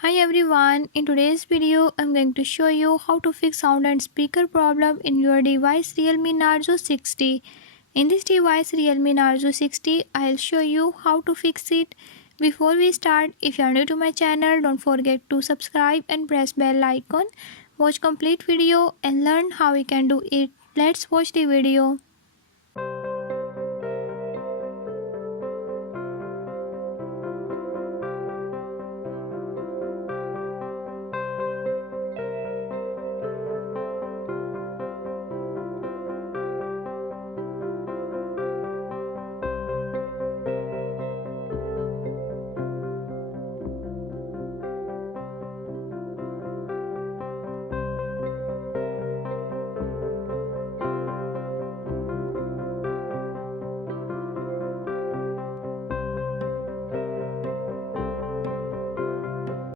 Hi everyone, in today's video I'm going to show you how to fix sound and speaker problem in your device Realme Narzo 60. In this device Realme Narzo 60, I'll show you how to fix it. Before we start, if you are new to my channel, don't forget to subscribe and press bell icon. Watch complete video and learn how we can do it. Let's watch the video.